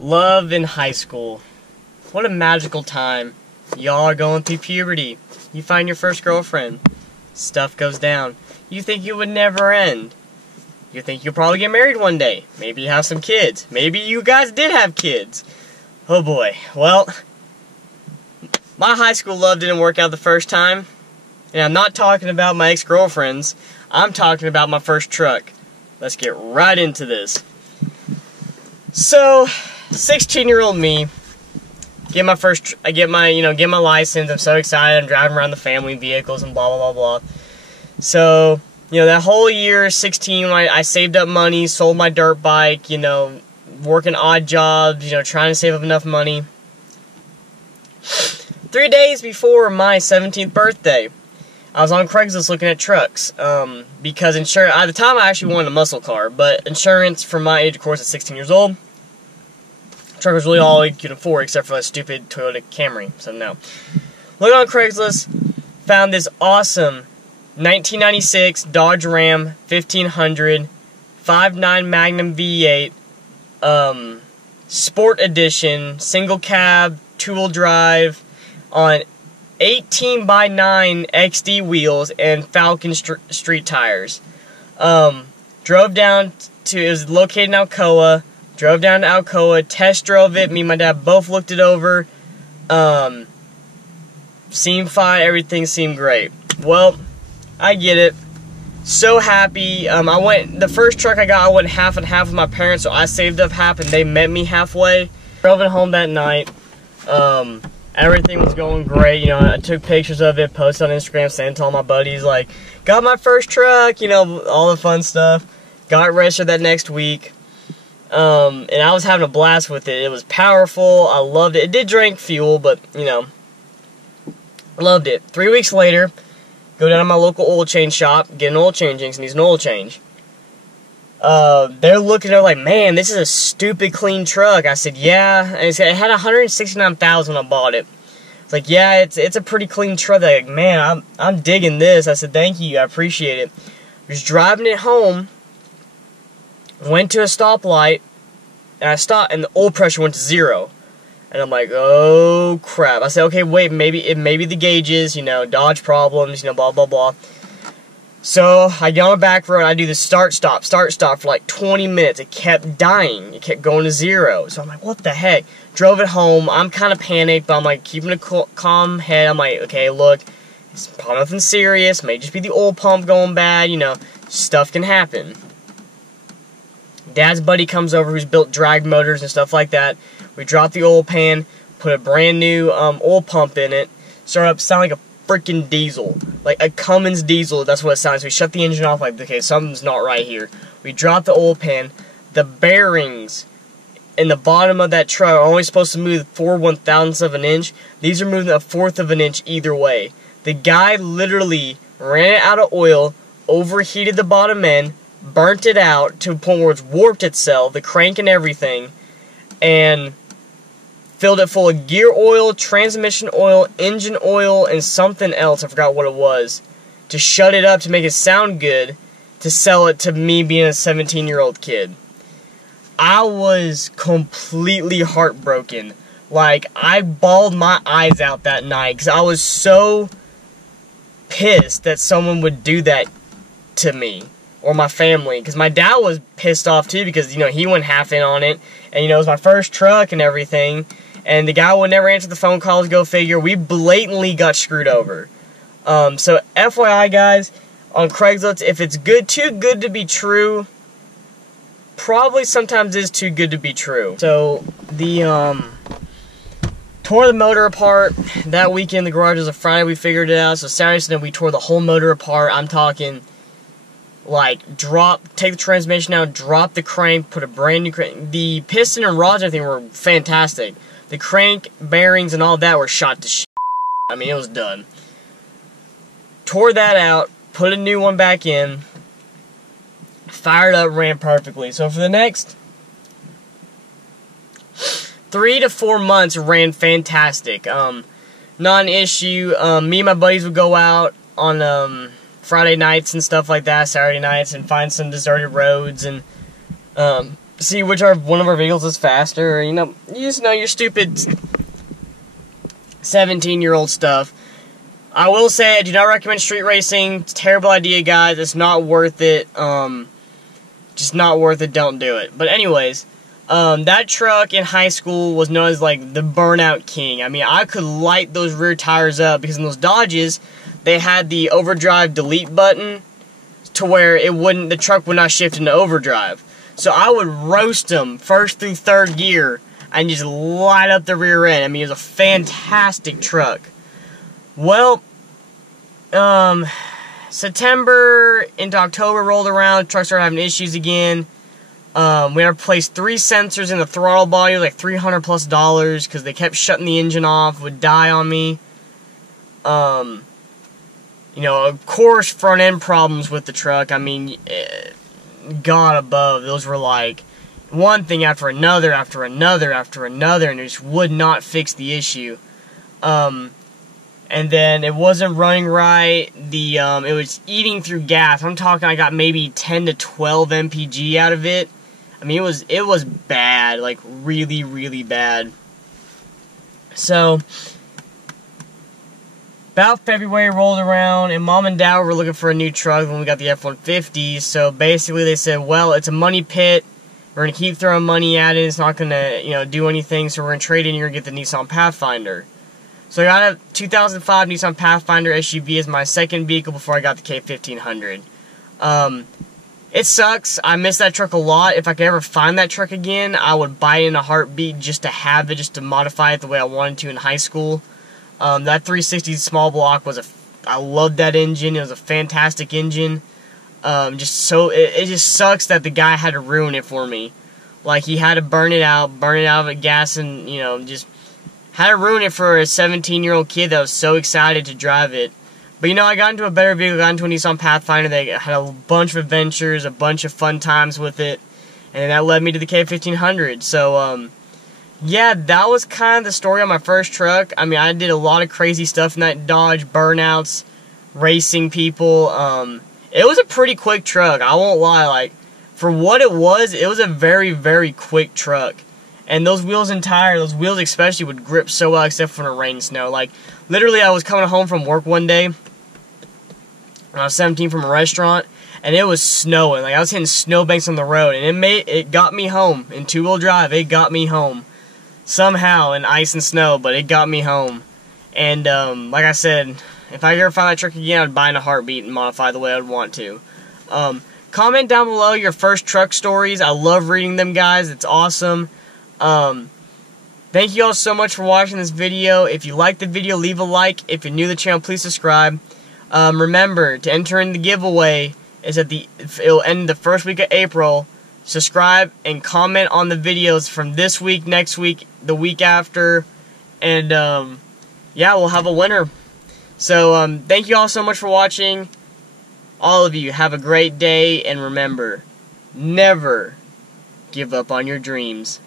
Love in high school. What a magical time. Y'all are going through puberty. You find your first girlfriend. Stuff goes down. You think it would never end. You think you'll probably get married one day. Maybe you have some kids. Maybe you guys did have kids. Oh boy. Well, my high school love didn't work out the first time. And I'm not talking about my ex-girlfriends. I'm talking about my first truck. Let's get right into this. So, 16-year-old me, I get my license. I'm so excited. I'm driving around the family vehicles and blah blah blah blah. So, that whole year, 16, I saved up money, sold my dirt bike, working odd jobs, trying to save up enough money. 3 days before my 17th birthday, I was on Craigslist looking at trucks, because insurance, at the time I actually wanted a muscle car, but insurance for my age, of course, at 16 years old, truck was really all you could afford except for that stupid Toyota Camry, so no. Looking on Craigslist, found this awesome 1996 Dodge Ram 1500 5.9 Magnum V8 Sport Edition, single cab, two-wheel drive, on 18x9 XD wheels and Falcon street tires. Drove down to, it was located in Alcoa, drove down to Alcoa, test drove it, me and my dad both looked it over, seemed fine, everything seemed great. Well, I get it, so happy. The first truck I got, I went half and half with my parents, so I saved up half and they met me halfway. Drove it home that night. Everything was going great, I took pictures of it, posted on Instagram, sent it to all my buddies, like, got my first truck, all the fun stuff. Got registered that next week, and I was having a blast with it. It was powerful, I loved it. It did drink fuel, but, loved it. 3 weeks later, go down to my local oil change shop, get an oil change, needs an oil change. They're looking, they're like, man, this is a stupid clean truck. I said, yeah. And it had 169,000 when I bought it. It's like, yeah, it's a pretty clean truck. They're like, man, I'm digging this. I said, thank you, I appreciate it. I was driving it home, went to a stoplight, and I stopped, and the oil pressure went to 0. And I'm like, oh crap. I said, okay, wait, maybe the gauges, Dodge problems, blah blah blah. So, I get on the back road, I do the start-stop for like 20 minutes. It kept dying. It kept going to 0. So, I'm like, what the heck? Drove it home. I'm kind of panicked, but I'm like, keeping a calm head. I'm like, okay, look, it's probably nothing serious. May just be the oil pump going bad. Stuff can happen. Dad's buddy comes over who's built drag motors and stuff like that. We drop the oil pan, put a brand new oil pump in it. Started up sound like a freaking diesel, like a Cummins diesel. That's what it sounds. We shut the engine off, like, okay, something's not right here. We drop the oil pan. The bearings in the bottom of that truck are only supposed to move 4/1000ths of an inch. These are moving 1/4 of an inch either way. The guy literally ran it out of oil, overheated the bottom end, burnt it out to a point where it's warped itself, the crank and everything, and filled it full of gear oil, transmission oil, engine oil, and something else, I forgot what it was, to shut it up to make it sound good, to sell it to me being a 17-year-old kid. I was completely heartbroken. Like, I bawled my eyes out that night, because I was so pissed that someone would do that to me, or my family, because my dad was pissed off too, because, he went half in on it, and, it was my first truck and everything. And the guy would never answer the phone calls, go figure. We blatantly got screwed over. So, FYI, guys, on Craigslist, if it's too good to be true, probably sometimes is too good to be true. So, tore the motor apart. That weekend, the garage was a Friday, we figured it out. So, Saturday, Sunday, we tore the whole motor apart. I'm talking, like, take the transmission out, drop the crank, put a brand new crank. The piston and rods and everything were fantastic. The crank, bearings, and all that were shot to shit. I mean, it was done. Tore that out, put a new one back in, fired up, ran perfectly. So for the next 3 to 4 months, ran fantastic. Not an issue. Me and my buddies would go out on Friday nights and stuff like that, Saturday nights, and find some deserted roads and see which one of our vehicles is faster. Or, you just know your stupid 17-year-old stuff. I will say I do not recommend street racing. It's a terrible idea, guys. It's not worth it. Just not worth it. Don't do it. But anyways, that truck in high school was known as like the burnout king. I mean, I could light those rear tires up because in those Dodges, they had the overdrive delete button to where the truck would not shift into overdrive. So I would roast them first through third gear and just light up the rear end. I mean, it was a fantastic truck. Well, September into October rolled around, truck started having issues again. We had to replace 3 sensors in the throttle body, like $300+ because they kept shutting the engine off, would die on me. Of course, front end problems with the truck. I mean, God above, those were like one thing after another, after another, after another, and it just would not fix the issue. And then it wasn't running right. It was eating through gas. I'm talking, I got maybe 10 to 12 mpg out of it. I mean, it was bad, like really, really bad. So about February rolled around, and Mom and Dad were looking for a new truck when we got the F-150. So basically, they said, "Well, it's a money pit. We're gonna keep throwing money at it. It's not gonna, do anything. So we're gonna trade in. You're gonna get the Nissan Pathfinder." So I got a 2005 Nissan Pathfinder SUV as my second vehicle before I got the K1500. It sucks. I miss that truck a lot. If I could ever find that truck again, I would buy it in a heartbeat just to have it, just to modify it the way I wanted to in high school. That 360 small block I loved that engine. It was a fantastic engine. It just sucks that the guy had to ruin it for me. Like, he had to burn it out of gas, and, just had to ruin it for a 17-year-old kid that was so excited to drive it. But, I got into a better vehicle, got into a Nissan Pathfinder that had a bunch of adventures, a bunch of fun times with it, and that led me to the K1500. So, yeah, that was kind of the story on my first truck. I mean, I did a lot of crazy stuff in that Dodge, burnouts, racing people. It was a pretty quick truck, I won't lie. Like, for what it was a very, very quick truck. And those wheels and tires, those wheels especially, would grip so well except for the rain and snow. Like, literally, I was coming home from work one day when I was 17 from a restaurant, and it was snowing. Like, I was hitting snowbanks on the road, and it got me home. In two-wheel drive, it got me home. Somehow, in ice and snow, but it got me home. And, like I said, if I ever find that truck again, I'd buy in a heartbeat and modify the way I'd want to. Comment down below your first truck stories. I love reading them, guys. It's awesome. Thank you all so much for watching this video. If you liked the video, leave a like. If you're new to the channel, please subscribe. Remember, to enter in the giveaway, it'll end the first week of April. Subscribe and comment on the videos from this week, next week, the week after, and yeah, we'll have a winner. So thank you all so much for watching. All of you, have a great day, and remember, never give up on your dreams.